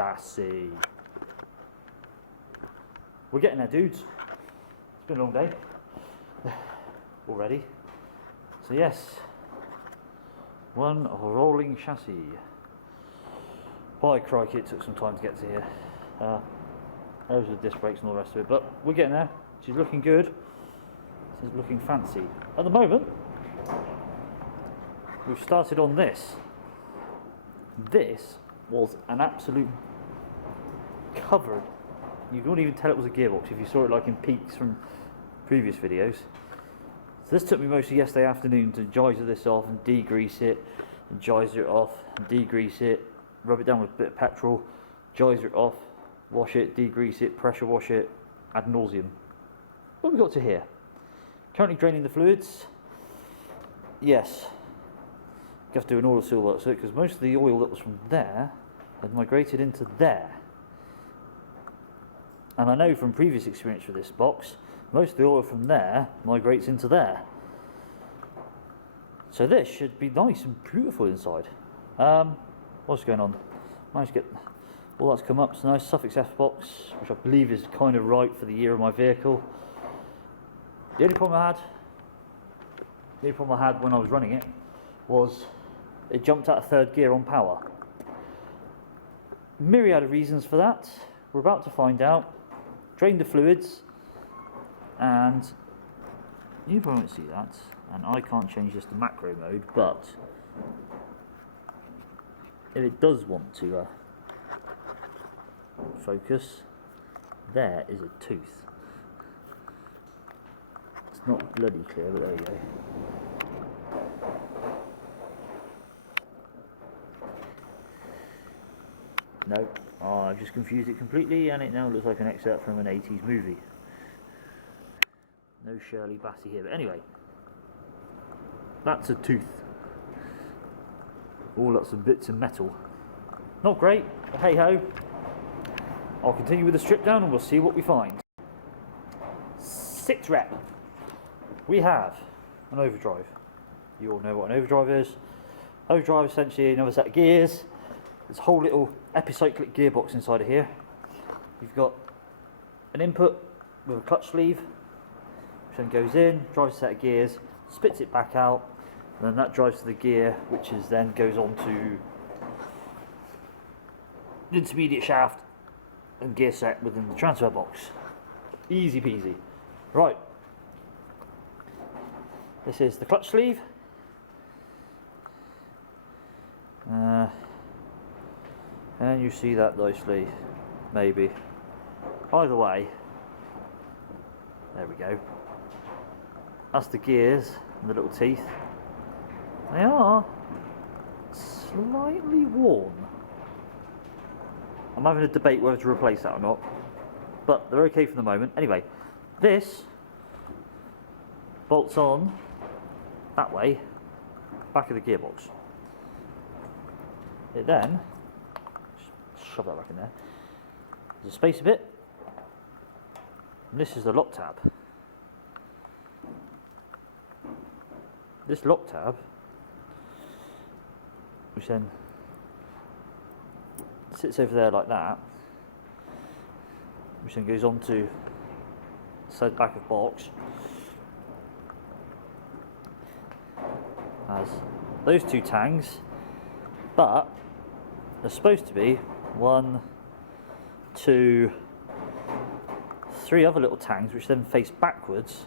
chassis. We're getting there, dudes. It's been a long day already. So yes, one rolling chassis. By crikey, it took some time to get to here. Those are the disc brakes and all the rest of it, but we're getting there. She's looking good. She's looking fancy. At the moment, we've started on this. This was an absolute covered. You couldn't even tell it was a gearbox if you saw it like in peaks from previous videos. So this took me most of yesterday afternoon to geyser this off and degrease it, and geyser it off and degrease it, rub it down with a bit of petrol, geyser it off, wash it, degrease it, pressure wash it, ad nauseum. What have we got to here? Currently draining the fluids. Yes, you have to do an oil seal work, so because most of the oil that was from there had migrated into there. And I know from previous experience with this box, most of the oil from there migrates into there. So this should be nice and beautiful inside. What's going on? Managed to get all that's come up. It's a nice Suffix F box, which I believe is kind of right for the year of my vehicle. The only problem I had when I was running it was it jumped out of third gear on power. Myriad of reasons for that. We're about to find out. Drain the fluids, and you probably won't see that, and I can't change this to macro mode, but if it does want to focus, there is a tooth. It's not bloody clear, but there you go. No, I've just confused it completely, and it now looks like an excerpt from an 80s movie. No Shirley Bassey here, but anyway, that's a tooth. All lots of bits of metal. Not great, but hey ho. I'll continue with the strip down and we'll see what we find. 6 rep. We have an overdrive. You all know what an overdrive is. Overdrive is essentially another set of gears. There's a whole little epicyclic gearbox inside of here. You've got an input with a clutch sleeve, which then goes in, drives a set of gears, spits it back out, and then that drives to the gear, which is then goes on to the intermediate shaft and gear set within the transfer box. Easy peasy. Right. This is the clutch sleeve. And you see that nicely, maybe. Either way, there we go. That's the gears and the little teeth. They are slightly worn. I'm having a debate whether to replace that or not, but they're okay for the moment. Anyway, this bolts on that way, back of the gearbox. It then, shove that back in there, there's a space a bit, and this is the lock tab. This lock tab, which then sits over there like that, which then goes on to the side back of box, has those 2 tangs, but there's supposed to be 1, 2, 3 other little tangs which then face backwards,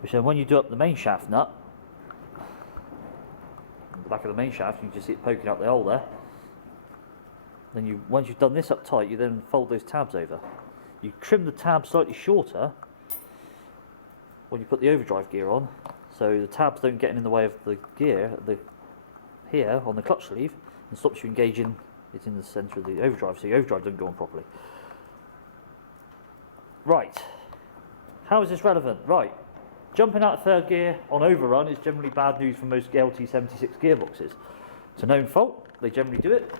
which then when you do up the main shaft nut, the back of the main shaft, you can just see it poking out the hole there. Then once you've done this up tight, you then fold those tabs over. You trim the tab slightly shorter when you put the overdrive gear on, so the tabs don't get in the way of the gear here on the clutch sleeve, and stops you engaging it in the centre of the overdrive, so the overdrive doesn't go on properly. Right, how is this relevant? Right, jumping out of third gear on overrun is generally bad news for most LT76 gearboxes. It's a known fault, they generally do it.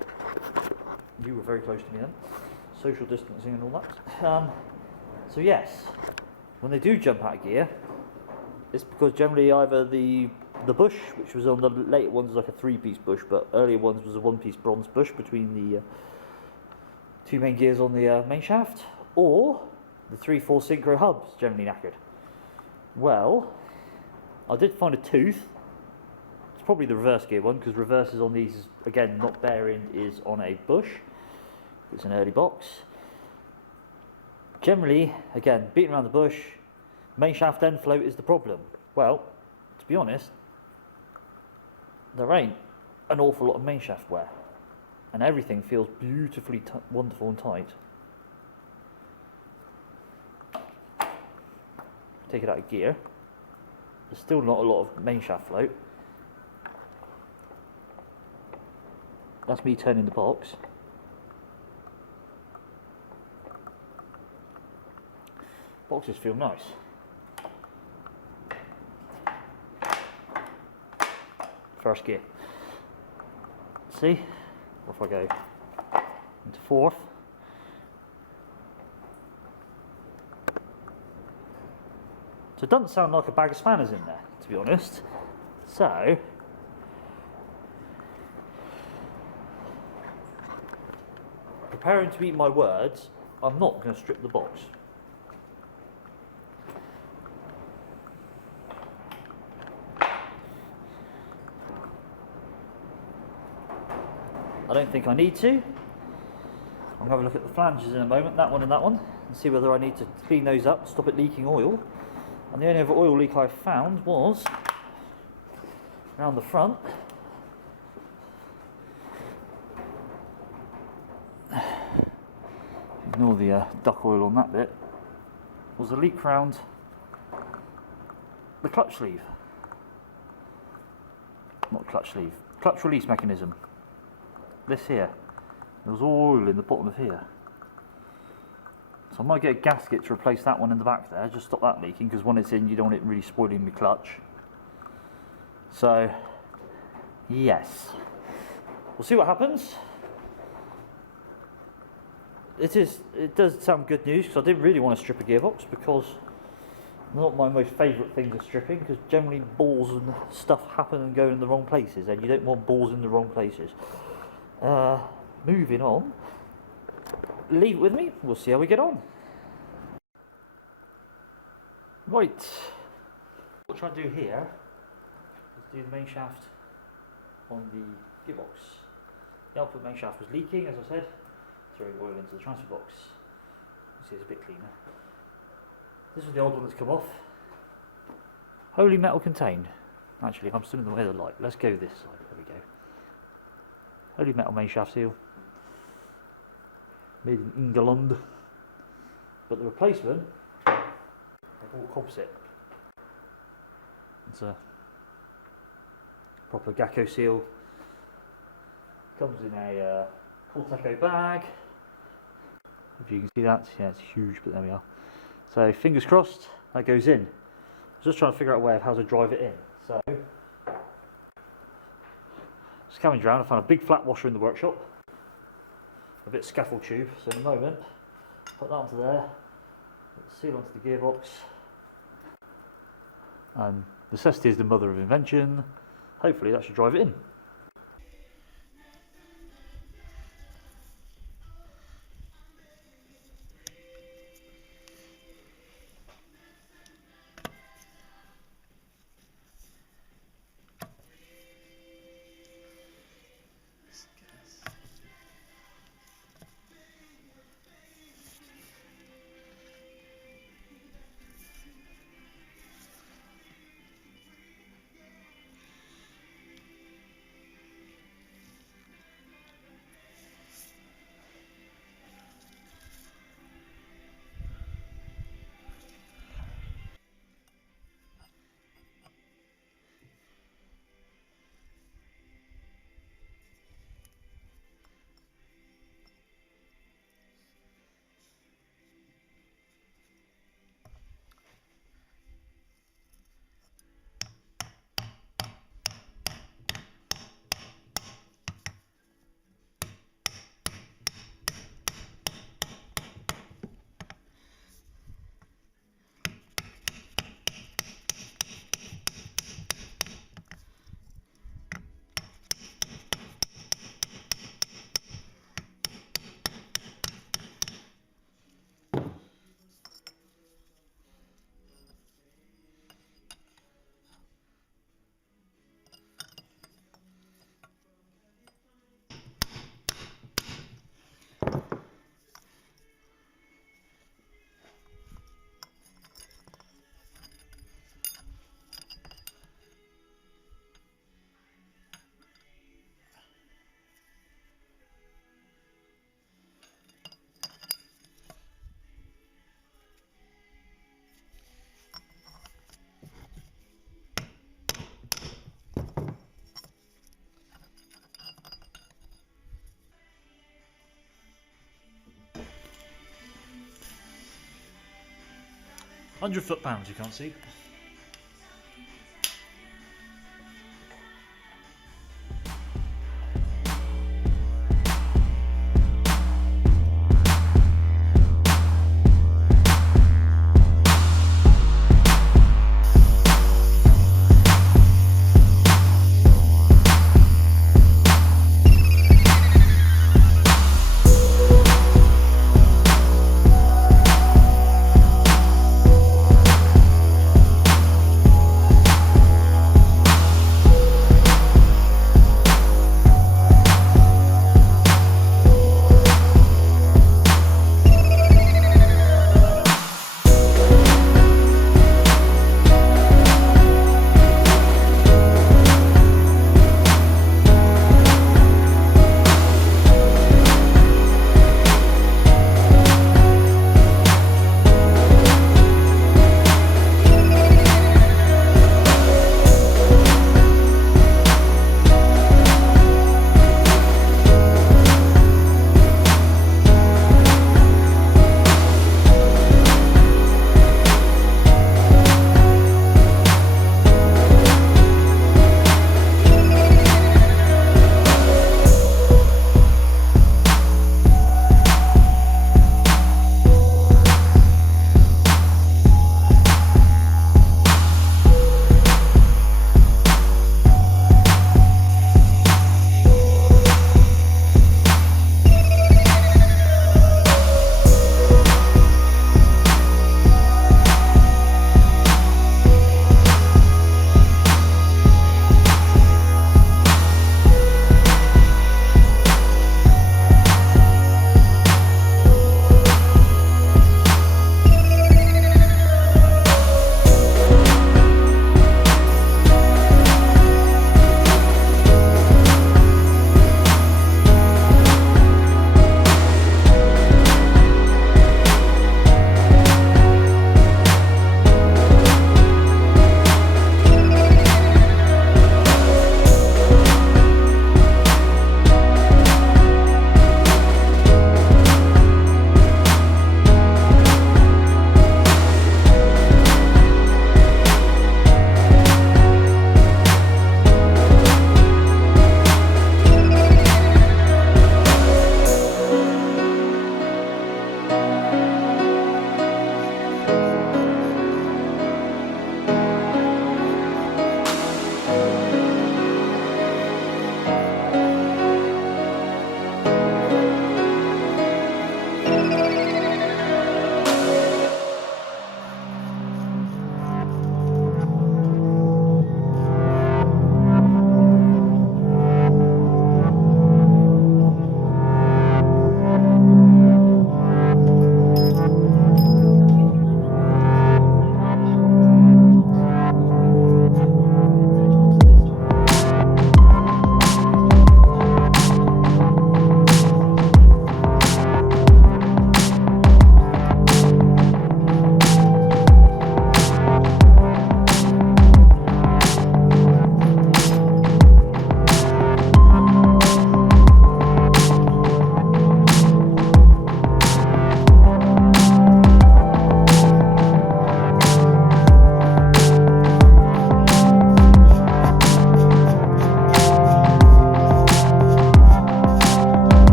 You were very close to me then. Social distancing and all that. So yes, when they do jump out of gear, it's because generally either the bush, which was on the later ones was like a 3-piece bush, but earlier ones was a 1-piece bronze bush between two main gears on the main shaft, or the 3/4 synchro hubs generally knackered. Well, I did find a tooth. It's probably the reverse gear one, because reverses on these, again, not bearing is on a bush. It's an early box. Generally, again, beating around the bush, main shaft end float is the problem. Well, to be honest, there ain't an awful lot of main shaft wear, and everything feels beautifully wonderful and tight. Take it out of gear. There's still not a lot of main shaft float. That's me turning the box. Boxes feel nice. First gear. See? Off I go. Into fourth. So it doesn't sound like a bag of spanners in there, to be honest. So, preparing to eat my words, I'm not going to strip the box. I don't think I need to. I'm going to have a look at the flanges in a moment, that one and that one, and see whether I need to clean those up, stop it leaking oil. And the only other oil leak I found was around the front. Ignore the duck oil on that bit. Was a leak round the clutch sleeve. Not clutch sleeve, clutch release mechanism. This here. There was oil in the bottom of here. So I might get a gasket to replace that one in the back there, just stop that leaking, because when it's in you don't want it really spoiling the clutch. So, yes. We'll see what happens. It does sound good news, because I didn't really want to strip a gearbox, because not my most favourite things are stripping, because generally balls and stuff happen and go in the wrong places, and you don't want balls in the wrong places. Moving on. Leave it with me, we'll see how we get on. Right, what I'm trying to do here is do the main shaft on the gearbox. The output main shaft was leaking, as I said. Throwing oil into the transfer box. You see it's a bit cleaner. This is the old one that's come off. Holy metal contained. Actually, I'm still in the way of the light. Let's go this side. There we go. Holy metal main shaft seal. Made in England. But the replacement, they're all composite. It's a proper Gacko seal. Comes in a Corteco bag. If you can see that, yeah, it's huge, but there we are. So fingers crossed that goes in. I was just trying to figure out a way of how to drive it in. So scavenged around, I found a big flat washer in the workshop, a bit of scaffold tube. So in a moment, put that onto there, put the seal onto the gearbox. And necessity is the mother of invention. Hopefully that should drive it in. 100 foot-pounds, you can't see.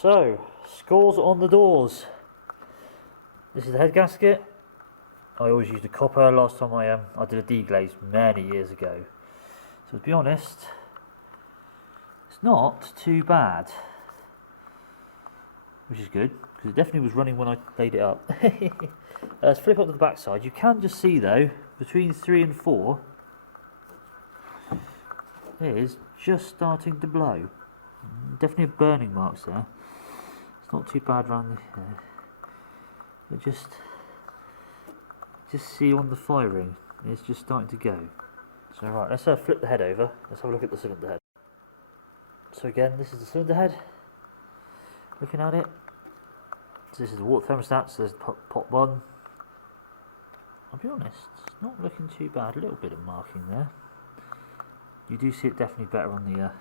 So, scores on the doors. This is the head gasket. I always used a copper. Last time I did a deglaze many years ago. So to be honest, it's not too bad, which is good because it definitely was running when I laid it up. Let's flip up to the back side. You can just see though, between 3 and 4, it is just starting to blow. Definitely burning marks there. It's not too bad around the. It just see on the firing, it's just starting to go. So right, let's flip the head over. Let's have a look at the cylinder head. So again, this is the cylinder head. Looking at it. So this is the water thermostat. So there's pot 1. I'll be honest, it's not looking too bad. A little bit of marking there. You do see it definitely better on the. There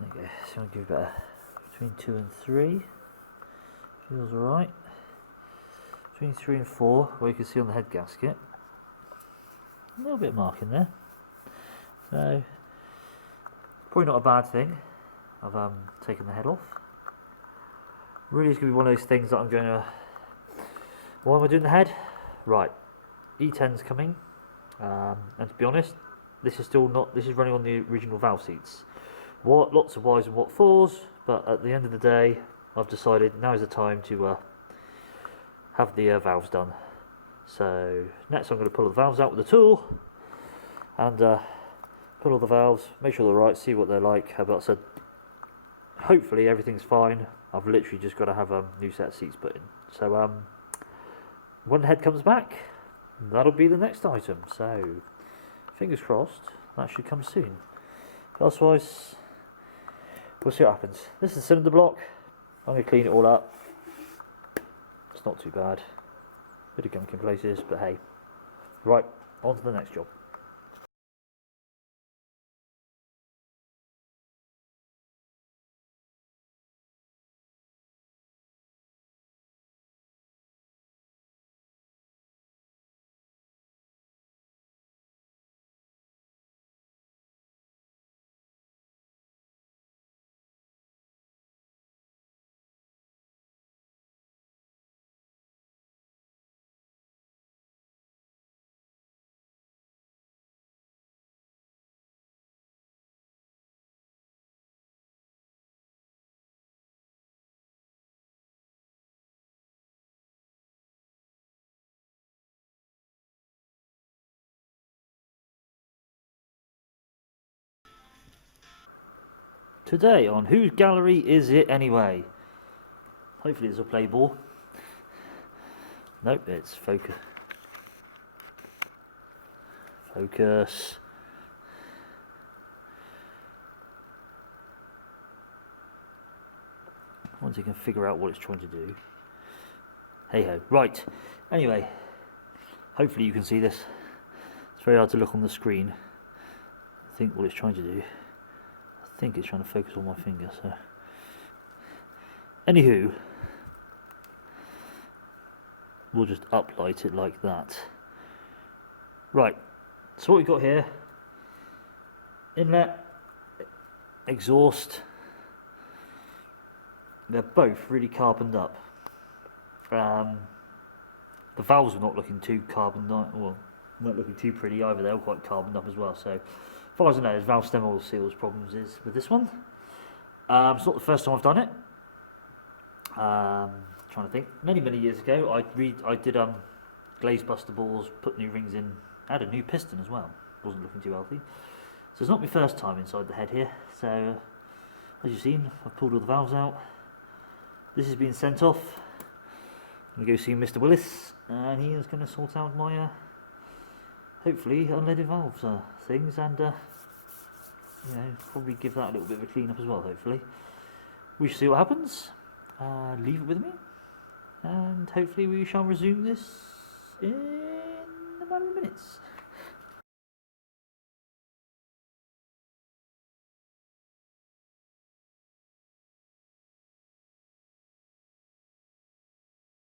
you go. So I'll give it better between 2 and 3. Feels alright. Between 3 and 4, where you can see on the head gasket. A little bit of marking there. So probably not a bad thing. I've taken the head off. Really is going to be one of those things that I'm going to. Why am I doing the head? Right, E10's coming, and to be honest, this is still not. This is running on the original valve seats. Lots of Ys and what 4s, but at the end of the day, I've decided now is the time to have the valves done. So next, I'm going to pull the valves out with the tool and pull all the valves, make sure they're right, see what they're like. But I said, hopefully everything's fine. I've literally just got to have a new set of seats put in. So when the head comes back, that'll be the next item. So fingers crossed, that should come soon. But otherwise, we'll see what happens. This is the cylinder block. I'm going to clean it all up. It's not too bad. Bit of gunk in places, but hey. Right, on to the next job. Today on Whose Gallery Is It Anyway? Hopefully it's a play ball. Nope, it's focus. Focus. Once you can figure out what it's trying to do. Hey ho. Right. Anyway, hopefully you can see this. It's very hard to look on the screen. I think what it's trying to do. I think it's trying to focus on my finger, so. Anywho, we'll just uplight it like that. Right, so what we've got here, inlet, exhaust, they're both really carboned up. The valves are not looking too carboned up, well, weren't looking too pretty either, they were quite carboned up as well, so. As far as I know, there's valve stem oil seals problems is with this one. It's not the first time I've done it. Trying to think. Many years ago, I did glaze buster balls, put new rings in, had a new piston as well. Wasn't looking too healthy. So it's not my first time inside the head here. So as you've seen, I've pulled all the valves out. This is being sent off. I'm going to go see Mr. Willis, and he is going to sort out my hopefully unleaded valves things, and you know, probably give that a little bit of a clean up as well. Hopefully, we shall see what happens. Leave it with me, and hopefully we shall resume this in a matter of minutes.